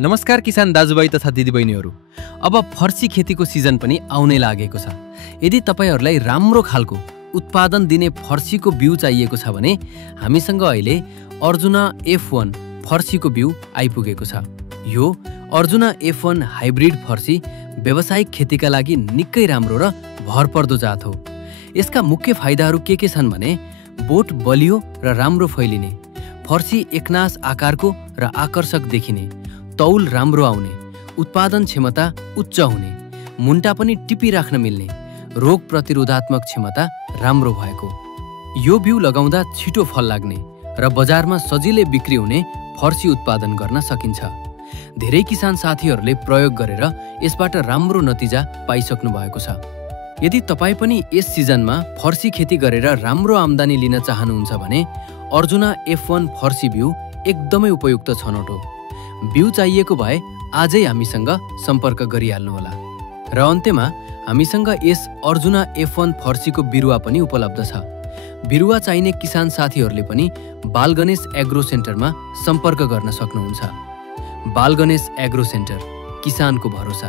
नमस्कार किसान दाजुभाइ तथा दिदीबहिनीहरू। अब फर्सी खेतीको सिजन पनि आउनै लागेको छ। यदि तपाईहरूलाई राम्रो खालको उत्पादन दिने फर्सीको बिउ चाहिएको छ भने हामीसँग अहिले अर्जुना F1 फर्सीको बिउ आइपुगेको छ। यो अर्जुना F1 हाइब्रिड फर्सी व्यावसायिक खेतीका लागि निकै राम्रो र भरपर्दो जात हो। यसका मुख्य फाइदाहरू के छन् भने बोट बलियो र राम्रो फैलिने, फर्सी एकनास आकारको र आकर्षक देखिने, तौल राम्रो आउने, उत्पादन क्षमता उच्च हुने, मुन्टा पनि टिपिराख्न मिल्ने, रोग प्रतिरोधात्मक क्षमता राम्रो भएको। यो बिउ लगाउँदा छिटो फल लाग्ने र बजारमा सजिलै बिक्री हुने फर्सी उत्पादन गर्न सकिन्छ। धेरै किसान साथीहरूले प्रयोग गरेर यसबाट राम्रो नतिजा पाइसक्नु भएको छ। यदि तपाईँ पनि यस सिजनमा फर्सी खेती गरेर राम्रो आम्दानी लिन चाहनुहुन्छ भने अर्जुना F1 फर्सी बिउ एकदमै उपयुक्त छनौट हो। बिउ चाहिएको भए आजै हामीसँग सम्पर्क गरिहाल्नुहोला। र अन्त्यमा हामीसँग यस अर्जुना F1 फर्सीको बिरुवा पनि उपलब्ध छ। बिरुवा चाहिने किसान साथीहरूले पनि बालगणेश एग्रो सेन्टरमा सम्पर्क गर्न सक्नुहुन्छ। बालगणेश एग्रो सेन्टर, किसानको भरोसा।